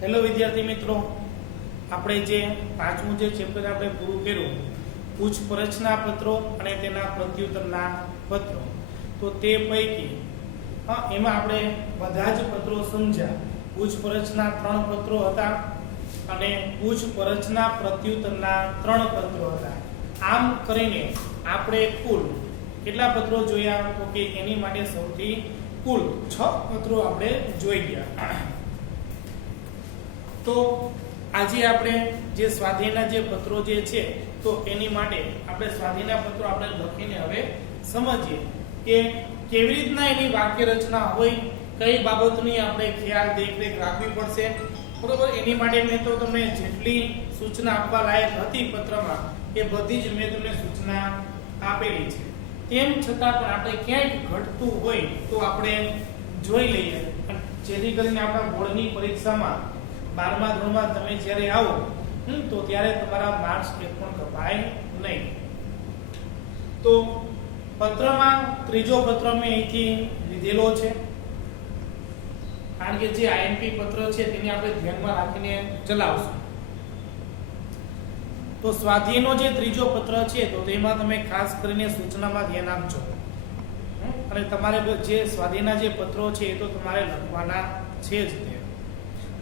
Hello વિદ્યાર્થી મિત્રો, આપણે જે પાંચમું જે ચેપ્ટર આપણે પૂરું કર્યું પૂછપરછના પત્રો અને તેના પ્રત્યુત્તરના પત્રો, તો તે પૈકી એમાં આપણે બધા જ પત્રો સમજ્યા. પૂછપરછના 3 પત્રો હતા અને પૂછપરછના પ્રત્યુત્તરના 3 પત્રો હતા. આમ કરીને આપણે કુલ કેટલા પત્રો જોયા? તો કે એની માટે સૌથી કુલ 6 પત્રો આપણે જોઈ ગયા. તો આજે આપણે જે સ્વાધ્યાયના જે પત્રો જે છે તો એની માટે આપણે સ્વાધ્યાયના પત્રો આપણે લખીને હવે સમજીએ કે કેવી રીતના એની વાક્ય રચના હોય, કઈ બાબતની આપણે ખ્યાલ દેખરેખ રાખવી પડશે, બરોબર. એની માટે મેં તો તમને જેટલી સૂચના આપવા લાયક હતી પત્રમાં એ બધી જ મેં તમને સૂચના આપેલી છે. તેમ છતાં પણ આપણે ક્યાંક ઘટતું હોય તો આપણે જોઈ લઈએ, જેથી કરીને આપણા બોર્ડની પરીક્ષામાં 12મા ધોરણમાં તમે જ્યારે આવો તો ત્યારે તમારા માર્ક્સ એક પણ કપાય નહીં. તો પત્રમાં ત્રીજો પત્ર મેં અહીંથી લીધેલો છે, કારણ કે જે આઈએમપી પત્ર છે તેને આપણે ધ્યાનમાં રાખીને ચલાવશું. તો સ્વાધ્યાયનો જે ત્રીજો પત્ર છે તો તેમાં તમે ખાસ કરીને સૂચનામાં ધ્યાન આપજો અને તમારે જે સ્વાધ્યાયના જે પત્રો છે એ તો તમારે લખવાના છે જ.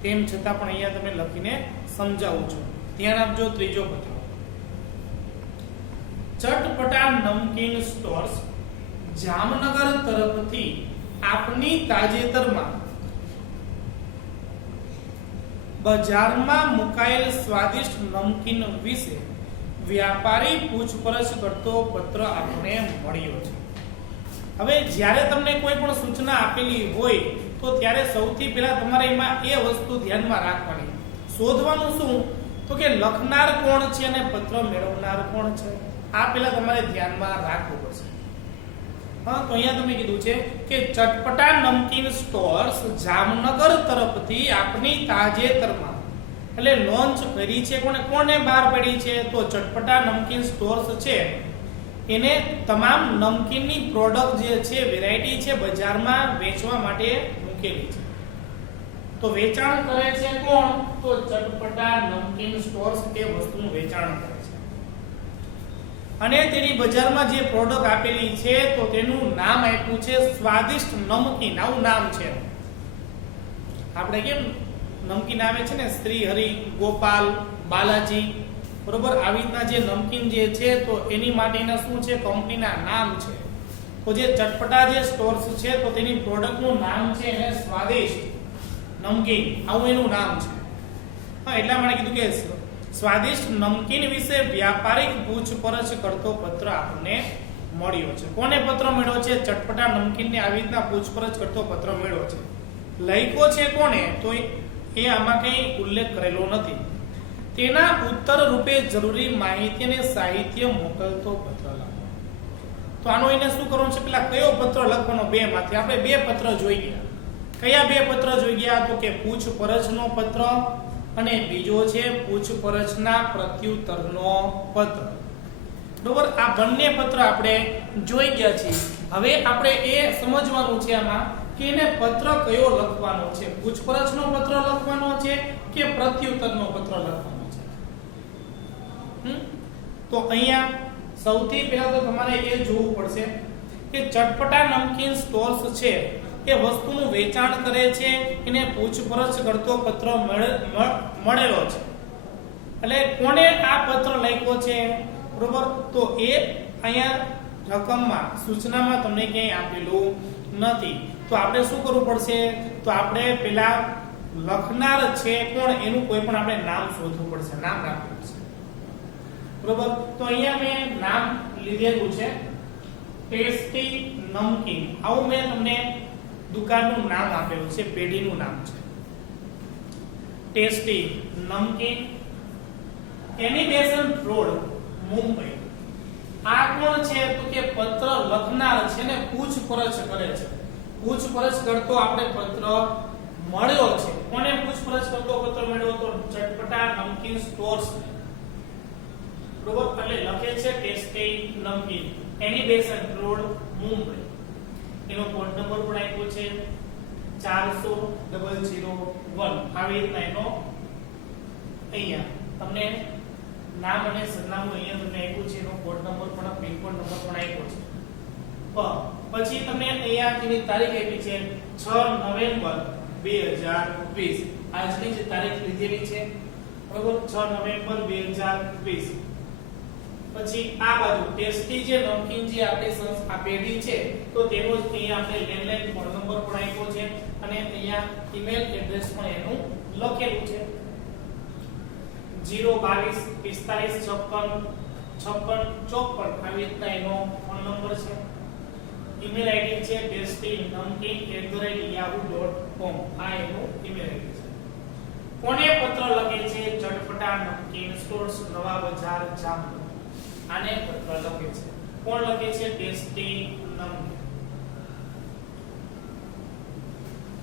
તેમ છતાં પણ અહીંયા તમે લખીને સમજાવું છું, ધ્યાન આપજો. ત્રીજો પત્ર: ચટપટા નમકીન સ્ટોર્સ જામનગર તરફથી આપની તાજેતરમાં બજારમાં મુકાયેલ સ્વાદિષ્ટ નમકીન વિશે વ્યાપારી પૂછપરછ કરતો પત્ર આપને મળ્યો છે. હવે જ્યારે તમને કોઈ પણ સૂચના આપેલી હોય તો ત્યારે સૌથી પહેલા તમારે એમાં એ વસ્તુ ધ્યાનમાં રાખવાની, શોધવાનું શું તો કે લખનાર કોણ છે અને પત્ર મેળવનાર કોણ છે. આ પહેલા તમારે ધ્યાનમાં રાખવું પડશે. તો અહીંયા તમે કીધું છે કે ચટપટા નમકીન સ્ટોર્સ જામનગર તરફથી આપની તાજેતરમાં, એટલે લોન્ચ કરી છે કોને બહાર પડી છે તો ચટપટા નમકીન સ્ટોર્સ છે એને તમામ નમકીનની પ્રોડક્ટ જે છે વેરાયટી છે બજારમાં વેચવા માટે મૂકેલી છે. તો વેચાણ કરે છે કોણ? તો ચટપટા નમકીન સ્ટોર્સ તે વસ્તુનું વેચાણ કરે છે અને તેની બજારમાં જે પ્રોડક્ટ આપેલી છે તો તેનું નામ આપ્યું છે સ્વાદિષ્ટ નમકીન. આવું નામ છે. આપણે કેમ નમકીન આવે છે ને, શ્રી હરિ, ગોપાલ, બાલાજી, બરોબર, આવી રીતના જે નમકીન જે છે તો એની માટેના શું છે કંપનીના નામ છે. તો જે ચટપટા જે સ્ટોર્સ છે તો તેની પ્રોડક્ટનું નામ છે એને સ્વાદિષ્ટ નમકીન, આવું એનું નામ છે. એટલા માટે કીધું કે સ્વાદિષ્ટ નમકીન વિશે વ્યાપારિક પૂછપરછ કરતો પત્ર આપણને મળ્યો છે. કોને પત્ર મળ્યો છે? ચટપટા નમકીનને આવી રીતના પૂછપરછ કરતો પત્ર મળ્યો છે. લખ્યો છે કોને? તો એ આમાં કઈ ઉલ્લેખ કરેલો નથી. તેના ઉત્તર રૂપે જરૂરી માહિતી અને સાહિત્ય મોકલતો પત્ર લખો. તો આનો એને શું કરવાનું છે? પેલા કયો પત્ર લખવાનો? બે માંથી આપણે 2 પત્ર જોઈ ગયા. કયા 2 પત્ર જોઈ ગયા? તો કે પૂછપરછનો પત્ર અને બીજો છે પૂછપરછના પ્રત્યુત્તરનો પત્ર. બરોબર, આ બંને પત્ર આપણે જોઈ ગયા છીએ. હવે આપણે એ સમજવાનું છે આમાં કે એને પત્ર કયો લખવાનો છે, પૂછપરછનો પત્ર લખવાનો છે કે પ્રત્યુત્તરનો પત્ર લખવાનો છે. તો અહીંયા સૌથી પહેલા તો તમારે એ જોવું પડશે કે ચટપટા નમકીન સ્ટોર્સ છે એ વસ્તુનું વેચાણ કરે છે, એને પૂછપરછ કરતો પત્ર મળેલો છે. એટલે કોને આ પત્ર લખ્યો છે? બરોબર, તો એ અહીંયા રકમમાં સૂચનામાં તમને ક્યાંય આપેલું નથી. તો આપણે શું કરવું પડશે? તો આપણે પેલા લખનાર છે કોણ એનું કોઈ પણ આપણે નામ શોધવું પડશે, નામ રાખવું પડશે. બરોબર, તો અહીંયા મેં નામ લીધેલું છે ટેસ્ટી નમકીન. આવું મેં તમને દુકાનનું નામ આપેલું છે, પેઢીનું નામ છે ટેસ્ટી નમકીન, એનિમેશન રોડ, મુંબઈ. આ કોણ છે? તો કે પત્ર લખનાર છે ને પૂછપરછ કરે છે. પૂછપરછ કરતો આપણે પત્ર મળ્યો છે. કોને પૂછપરછ કરતો પત્ર મળ્યો? તો ચટપટા નમકીન સ્ટોર્સ. બરોબર, એટલે લખે છે ટેસ્ટી નમકીન, એનિમેશન રોડ, મુંબઈ. એનો કોડ નંબર પણ આપ્યો છે 400 00 આવી રીતના એનો અહીંયા તમને નામ અને સરનામું અહીંયા તમને આપ્યું છે, એનો કોડ નંબર પણ પિન કોડ નંબર પણ આપ્યો છે. પછી તમને અહીંયા તેની તારીખ આપી છે 6 નવેમ્બર 2020. આજની જે તારીખ લીધેલી છે બરોબર 6 નવેમ્બર 2020. પછી આ બાજુ ટેસ્ટી જે નમકીન જે આપણી આ પેઢી છે તો તેનો જ અહીંયા આપણે લેન્ડલાઈન ફોન નંબર પણ આપ્યો છે અને અહીંયા ઈમેલ એડ્રેસ પણ એનું લખેલું છે. 022 45 56 54 આવી રીતના એનો ફોન નંબર છે. ઈમેલ આઈડી છે tasty-namkeen@yahoo.com. આ એનું ઈમેલ આઈડી છે. કોને પત્ર લખે છે? ચટપટા નમકીન સ્ટોર્સ, નવા બજાર, જામનગર. આને પત્ર લખે છે. કોણ લખે છે? ટેસ્ટી નમકીન.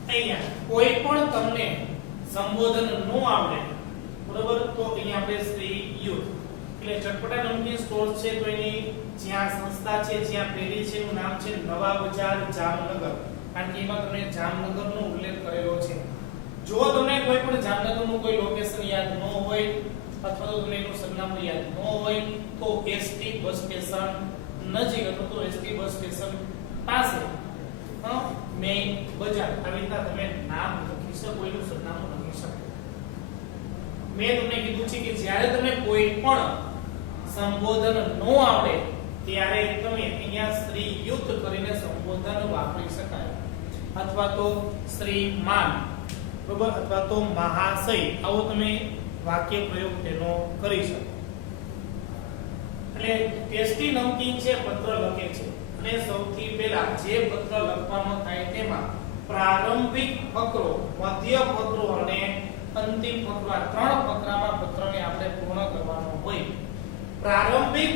અહીંયા કોઈ પણ તમને સંબોધન ન આવડે બરોબર તો અહીંયા આપણે શ્રી યુથ એટલે ચટપટા નમકીન સ્ટોર્સ છે તો એની જ્યાં સંસ્થા છે જ્યાં પેઢી છે એનું નામ છે નવા બજાર, જામનગર. કારણ કે એમાં તમને જામનગરનો ઉલ્લેખ કરેલો છે. જો તમને કોઈ પણ જામનગરનું કોઈ લોકેશન યાદ ન હોય અથવા તો તમને એનું સરનામું યાદ ન હોય તો એસટી બસ સ્ટેશન નજીક અથવા તો એસટી બસ સ્ટેશન પાસે મેઇન બજાર આવી રીતના તમે નામ લખી શકો, એનું સરનામું લખી શકો. મેં તમને કીધું છે કે જ્યારે તમે કોઈ પણ સંબોધન ન આવડે ત્યારે તમે અહીંયા શ્રી યુક્ત કરીને સંબોધન વાપરી શકાય અથવા તો શ્રીમાન બરોબર અથવા તો મહાશય આવો તમે વાક્ય પ્રયોગ તેનો કરી શકો. એટલે ટેસ્ટી નમકીન છે પત્ર લખે છે અને સૌથી પહેલા જે પત્ર લખવાનો થાય તેમાં પ્રારંભિક ફકરો, મધ્ય ફકરો અને અંતિમ ફકરો આ ત્રણ ફકરામાં પત્રને આપણે પૂર્ણ કરવાનો હોય. પ્રારંભિક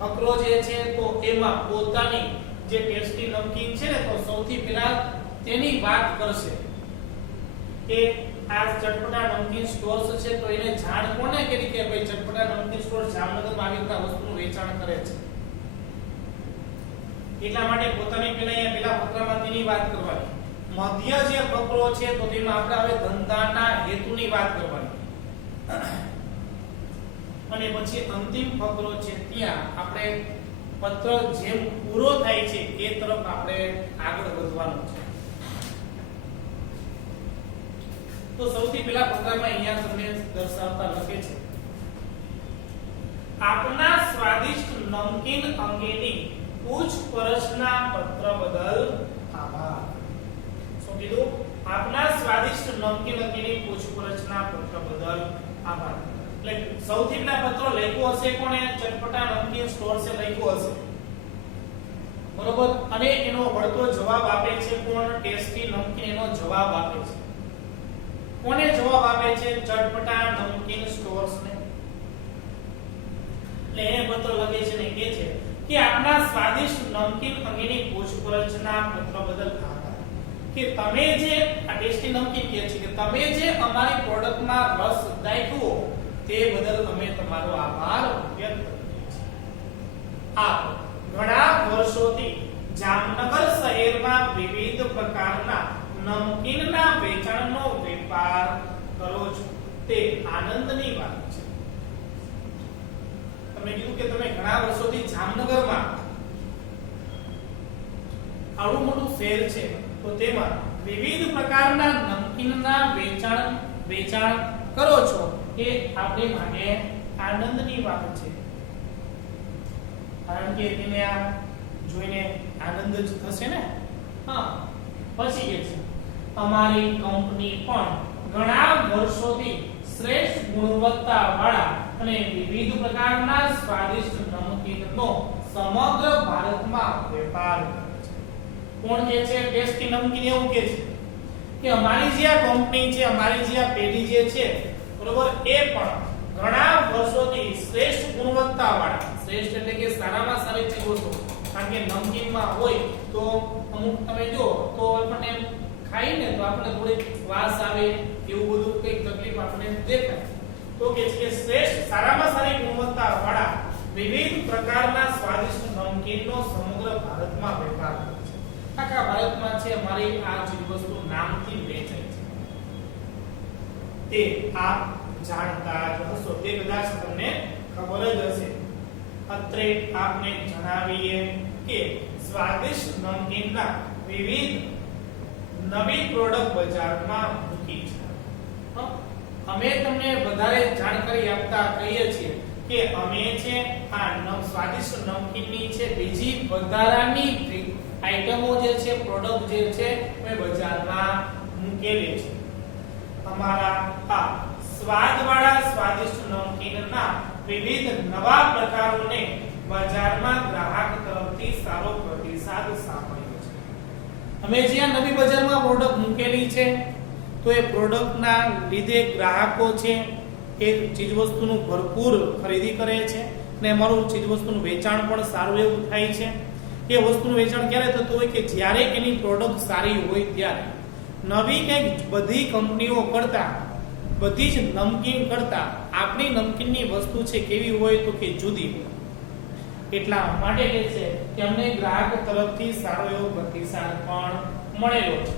ફકરો જે છે તો એમાં પોતાની જે ટેસ્ટી નમકીન છે ને તો સૌથી પહેલા તેની વાત કરશે કે આ ચટપટા નમકીન સ્ટોર્સ છે તો એને જાણ કોને કરી કે ભાઈ ચટપટા નમકીન સ્ટોર જામનગરમાં આવી રીતના વસ્તુનું વેચાણ કરે છે. એટલા માટે પોતાની પહેલા ફકરામાં તેની વાત કરવાની. મધ્ય જે ફકરો છે તો તેમાં આપણે હવે ધંધાના હેતુની વાત કરવાની અને પછી અંતિમ ફકરો છે ત્યાં આપણે પત્ર જેમ પૂરો થાય છે એ તરફ આપણે આગળ વધવાનું છે. તો સૌથી પહેલા ફકરામાં અહીંયા તમને દર્શાવતા લખે છે આપના સ્વાદિષ્ટ નમકીન અંગેની પૂછપરછના પત્ર બદલ આભાર. શું કીધું? આપના સ્વાદિષ્ટ નમકીન અંગેની પૂછપરછના પત્ર બદલ આભાર. એટલે સૌથી પહેલા પત્ર લખ્યો હશે કોણે? ચટપટા નમકીન સ્ટોર્સે લખ્યો હશે બરોબર. અને એનો વળતો જવાબ આપે છે કોણ? ટેસ્ટી નમકીન એનો જવાબ આપે છે. કોને જવાબ આપે છે? ચટપટા નમકીન સ્ટોર્સ ને. એટલે એ પત્ર લખે છે ને કે છે કે આપના સ્વાદિષ્ટ નમકીન અંગેની પૂછપરછના પત્ર બદલ આભાર. કે તમે જે આ ટેસ્ટી નમકીન કહે છે કે તમે જે અમારી પ્રોડક્ટમાં રસ દાખ્યો તે બદલ અમે તમારો આભાર વ્યક્ત કરીએ છીએ. આપ ઘણા વર્ષોથી જામનગર શહેરમાં વિવિધ પ્રકારના નમકીનના વેચાણનો વેપાર કરો છો તે આનંદની વાત છે. તમે કીધું કે તમે ઘણા વર્ષોથી જામનગરમાં આવડું મોટું શહેર છે તો તેમાં વિવિધ પ્રકારના નમકીનના વેચાણ કરો છો એ આપણી માટે આનંદની વાત છે. કારણ કે તેને આ જોઈને આનંદ જ થશે ને. હા પછી કે છે અમારી કંપની પણ ઘણા વર્ષોથી શ્રેષ્ઠ ગુણવત્તાવાળા અને વિવિધ પ્રકારના સ્વાદિષ્ટ નમકીનનો સમગ્ર ભારતમાં વેપાર કરે છે. કોણ કહે છે? ટેસ્ટી નમકીન એવું કહે છે કે અમારી જે આ કંપની છે, અમારી જે આ પેઢી જે છે બરોબર એ પણ ઘણા વર્ષોથી શ્રેષ્ઠ ગુણવત્તાવાળા, શ્રેષ્ઠ એટલે કે સારામાં સારી ચીજો છે. કારણ કે નમકીનમાં હોય તો અમુક તમે જો તો આપણને ખાઈને તો આપણને થોડી વાસ આવે એવું બધું કંઈક તકલીફ આપણને દેખાય. તો કે છે શ્રેષ્ઠ સારામાં સારી ગુણવત્તાવાળા વિવિધ પ્રકારના સ્વાદિષ્ટ નમકીનનો સમગ્ર ભારતમાં વેપાર કરે છે. આખા ભારતમાં છે અમારી આ ચીજ વસ્તુ નામથી વેચાય છે. તે આપ જાણતા જ હશો, તે કદાચ તમને ખબર જ હશે. અત્રે આપને જણાવીએ કે સ્વાદિષ્ટ નમકીનના વિવિધ નવી પ્રોડક્ટ બજારમાં મૂકી છે. અમે તમને વધારે જાણકારી આપતા કહીએ છીએ કે અમે છે આ સ્વાદિષ્ટ નમકીનની છે બીજી વધારાની આઈટમો જે છે પ્રોડક્ટ જે છે એ બજારમાં મૂકેલી છે. અમારા આ સ્વાદવાળા સ્વાદિષ્ટ નમકીનના વિવિધ નવા પ્રકારોને બજારમાં ગ્રાહક તરફથી સારો પ્રતિસાદ સાંપડ્યો છે. અમે જ્યાં નવી બજારમાં પ્રોડક્ટ મૂકેલી છે તો એ પ્રોડક્ટના લીધે ગ્રાહકો છે એ ચીજવસ્તુનું ભરપૂર ખરીદી કરે છે અને અમારું ચીજવસ્તુનું વેચાણ પણ સારું એવું થાય છે. એ વસ્તુનું વેચાણ ક્યારે થતું હોય કે જ્યારે એની પ્રોડક્ટ સારી હોય ત્યારે. નવી કંઈક બધી કંપનીઓ કરતા બધી જ નમકીન કરતા આપણી નમકીનની વસ્તુ છે કેવી હોય તો કે જુદી હોય. એટલા માટે કે છે કે અમને ગ્રાહક તરફથી સારો એવો પ્રતિસાદ પણ મળેલો છે.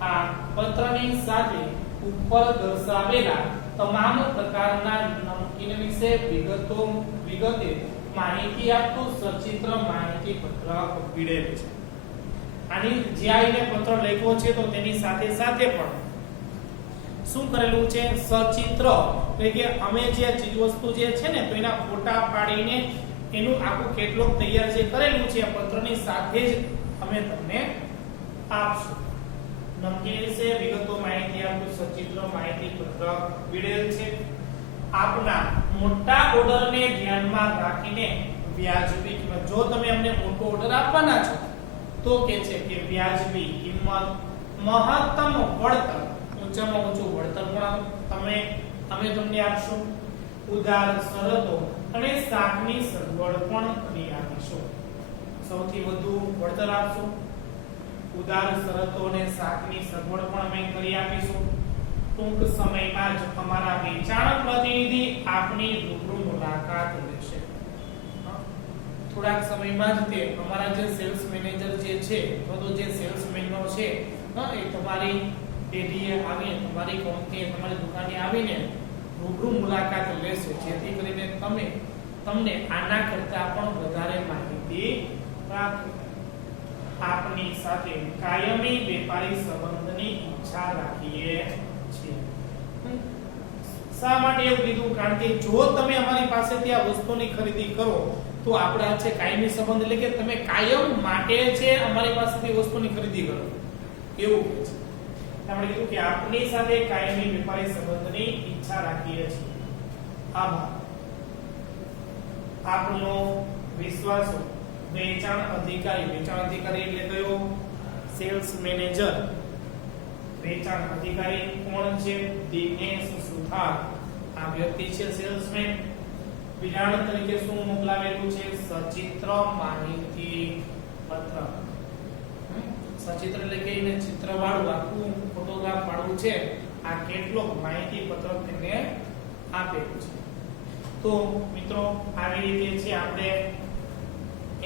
આ પત્રની સાથે ઉપર દર્શાવેલા તમામ પ્રકારના નમકીન વિશે વિગતે માહિતી આપતું સચિત્ર માહિતી પત્રક પીડેલ છે. આની જ્યાં એને પત્ર લખ્યો છે તો તેની સાથે સાથે પણ શું કરેલું છે સચિત્ર એટલે કે અમે જે ચીજવસ્તુ જે છે ને તો એના ફોટા પાડીને એનું આખું કેટલોગ તૈયાર જે કરેલું છે આ પત્રની સાથે જ અમે તમને આપશું. નમકીન વિશે વિગતો માહિતી આપતું સચિત્ર માહિતી પત્રક પીડેલ છે. આપના મોટા ઓર્ડરને ધ્યાનમાં રાખીને વ્યાજબી કિંમત, જો તમે અમને મોટો ઓર્ડર આપવાના છો તો કે છે કે વ્યાજબી કિંમત, મહત્તમ વળતર, ઊંચામાં ઊંચું વળતર પણ અમે તમને આપશું. ઉદાર શરતો અને શાકની સગવડ પણ કરી આપીશું. સૌથી વધુ વળતર આપશું, ઉદાર શરતો અને શાકની સગવડ પણ અમે કરી આપીશું. ટૂંક સમયમાં જ અમારા વેચાણ પ્રતિનિધિ આપની રૂબરૂ મુલાકાત લેશે. થોડાક સમયમાં જ તે અમારા જે સેલ્સ મેનેજર જે છે તો જે સેલ્સમેનો છે એ તમારી પેઢીએ આવીને તમારી કંપનીએ તમારી દુકાને આવીને રૂબરૂ મુલાકાત લેશે, જેથી કરીને તમને આના કરતા પણ વધારે માહિતી પ્રાપ્ત. આપની સાથે કાયમી વેપારી સંબંધની ઈચ્છા રાખીએ છીએ. શા માટે એવું કીધું? કારણ કે જો તમે અમારી પાસેથી આ વસ્તુની ખરીદી કરો તો આપણા છે કાયમી સંબંધ, એટલે કે તમે કાયમ માટે છે અમારી પાસેથી વસ્તુની ખરીદી કરો એવું કહે છે. આપણે કીધું કે આપની સાથે કાયમી વેપારી સંબંધની ઈચ્છા રાખીએ છીએ. આભાર. આપનો વિશ્વાસ વેચાણ અધિકારી એટલે કયો? Sales manager. વેચાણ અધિકારી કોણ છે? દિનેશ સુથાર. આ વ્યક્તિ છે સેલ્સમેન. વિધાન તરીકે શું મોકલાવેલું છે? સચિત્ર માહિતી પત્રક. સચિત્ર એટલે કે એને ચિત્રવાળું આખું ફોટોગ્રાફ વાળું છે આ કેટલોક માહિતી પત્રક તેને આપેલું છે. તો મિત્રો આવી રીતે છે આપણે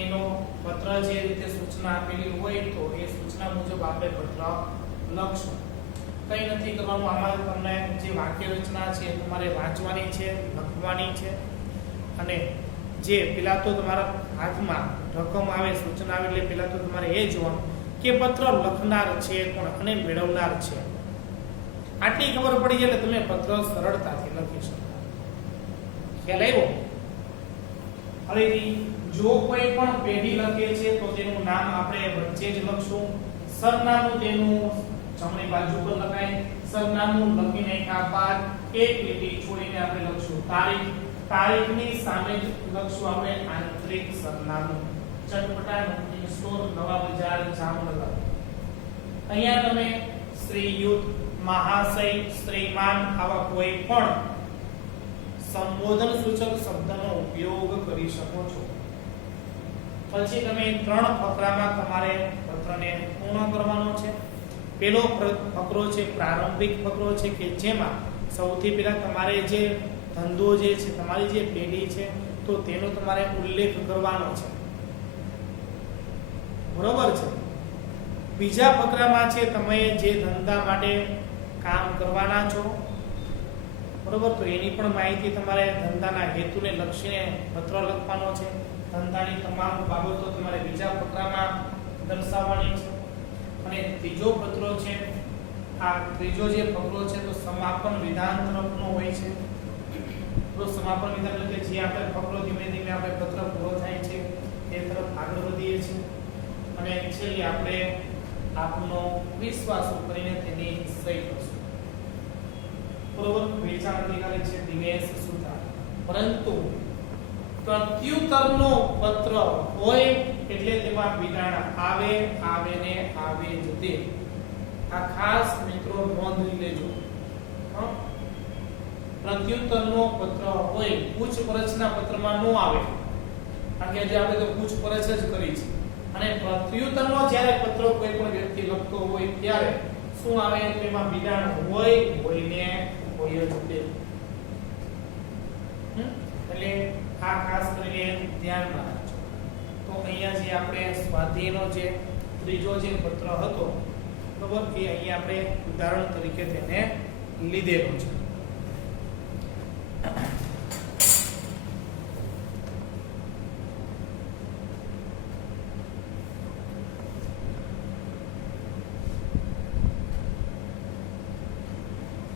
એનો પત્ર જે રીતે સૂચના આપેલી હોય તો એ સૂચના મુજબ આપણે પત્ર લખશું. કંઈ નથી કરવાનું. આમાં તમને જે વાક્ય રચના છે તમારે વાંચવાની છે, લખવાની છે અને જે પેલા તો તમારા હાથમાં રકમ આવે, સૂચના આવે એટલે પેલા તો તમારે એ જોવાનું કે પત્ર લખનાર છે કોણ અને મેળવનાર છે. આટલી ખબર પડી જાય એટલે તમે પત્ર સરળતાથી લખી શકો. ખ્યાલ આવ્યો? હવે જો કોઈ પણ પેઢી લખે છે તો તેનું નામ આપણે વચ્ચે જ લખશું. સરનામું તેનું જમણી બાજુ પર લખાય. સરનામું લખી નાખ્યા બાદ એક લીટી છોડીને આપણે લખશું તારીખની સામે જ લખશું આપણે આંતરિક સરનામું. ચટપટા નમકીન સ્ટોર, નવા બજાર, જામનગર. અહીંયા તમે શ્રીયુત, મહાશય, શ્રીમાન આવા કોઈ પણ સંબોધન સૂચક શબ્દનો ઉપયોગ કરી શકો છો. પછી તમે 3 ફકરામાં તમારે પત્રને પૂર્ણ કરવાનો છે. પહેલો ફકરો છે પ્રારંભિક ફકરો છે કે જેમાં સૌથી પહેલા તમારે જે ધંધો જે છે, તમારી જે પેઢી છે તો તેનો તમારે ઉલ્લેખ કરવાનો છે. બરોબર છે. બીજા ફકરામાં છે તમે જે ધંધા માટે કામ કરવાના છો બરોબર. તો એની પણ માહિતી તમારે ધંધાના હેતુને લક્ષીને પત્ર લખવાનો છે. ધંધાની તમામ બાબતો તમારે બીજા ફકરામાં દર્શાવવાની છે. અને ત્રીજો પત્ર છે, આ ત્રીજો જે ફકરો છે તો સમાપન વિધાન તરફનો હોય છે. તો સમાપન વિધાન એટલે જે આપણે ફકરો ધીમે ધીમે આપણે પત્ર પૂરો થાય છે તે તરફ આગળ વધીએ છીએ. અને છેલ્લે આપણે આપનો વિશ્વાસ કરીને તેની સહી કરશું. બરોબર. વેચાણ અધિકારી છે દિનેશ સુથાર. પરંતુ પ્રત્યુત્તરનો પત્ર હોય એટલે તેમાં વિધાન આવે, આવે ને આવે જ તે. આ ખાસ મિત્રો નોંધ લેજો. પ્રત્યુત્તરનો પત્ર હોય, પૂછપરછના પત્રમાં નો આવે, કારણ કે આજે આપણે તો પૂછપરછ જ કરી છે. અને પ્રત્યુત્તરનો જ્યારે પત્ર કોઈ પણ વ્યક્તિ લખતો હોય ત્યારે શું આવે? તેમાં વિધાન હોય, હોય ને હોય જ તે. એટલે આ ખાસ કરીને ધ્યાનમાં રાખજો. તો અહીંયા જે આપણે સ્વાધ્યાયનો જે ત્રીજો જે પત્ર હતો બરોબર, એ અહીંયા આપણે ઉદાહરણ તરીકે તેને લીધેલો છે.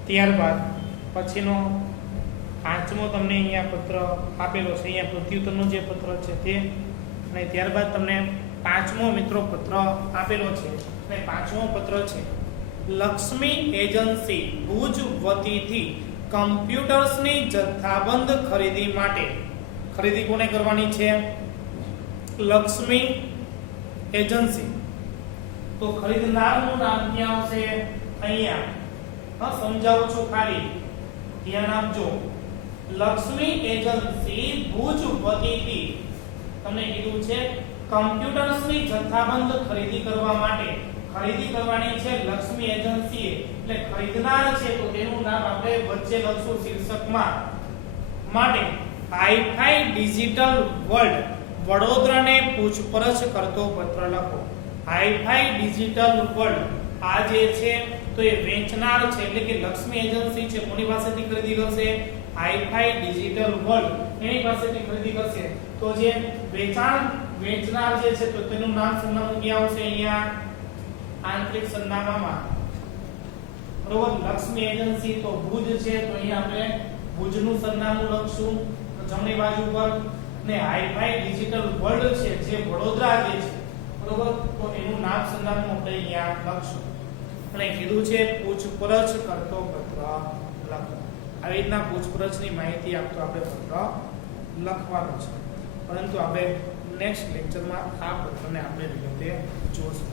ત્યારબાદ પછીનો પાંચમો તમને અહીંયા પત્ર આપેલો છે. અહીંયા પ્રત્યુત્તરનો જે પત્ર છે તે, અને ત્યારબાદ તમને પાંચમો મિત્રો પત્ર આપેલો છે. અને પાંચમો પત્ર છે લક્ષ્મી એજન્સી ભુજ વતીથી કમ્પ્યુટર્સની જથ્થાબંધ ખરીદી માટે. ખરીદી કોને કરવાની છે? લક્ષ્મી એજન્સી. તો ખરીદનારનું નામ ક્યાં આવશે? અહીંયા સમજાવું છું, ખાલી ધ્યાન આપજો. લક્ષ્મી એજન્સી ભુજ વતીથી તમને કીધું છે કમ્પ્યુટર્સની જથ્થાબંધ ખરીદી કરવા માટે. ખરીદી કરવાની છે લક્ષ્મી એજન્સી, એટલે ખરીદનાર છે તો તેનું નામ આપણે વચ્ચે લખશું શીર્ષકમાં. માટે હાઈફાઈ ડિજિટલ વર્લ્ડ વડોદરાને પૂછપરછ કરતો પત્ર લખો. હાઈફાઈ ડિજિટલ વર્લ્ડ આ જે છે તો એ વેચનાર છે, એટલે કે લક્ષ્મી એજન્સી છે. કોની પાસેથી ખરીદી કરશે? હાઈફાઈ ડિજિટલ વર્લ્ડ એની પાસેથી ખરીદી કરશે. તો જે વેચનાર જે છે તો તેનું નામ સરનામું ક્યાં આવશે? અહીંયા આંતરિક સરનામામાં. બરોબર. લક્ષ્મી એજન્સી તો ભુજ છે તો અહીંયા આપણે ભુજનું સરનામું લખશું જમણી બાજુ પર. ને હાઈફાઈ ડિજિટલ વર્લ્ડ છે જે વડોદરા જે છે બરોબર, તો એનું નામ સરનામું આપણે અહીંયા લખશું. અને કીધું છે પૂછપરછ કરતો પત્ર લખો. આવી રીતના પૂછપરછની માહિતી આપતો આપણે પત્ર લખવાનો છે. પરંતુ આપણે નેક્સ્ટ લેક્ચરમાં આ પત્રને આપણે વિગતે જોઈશું.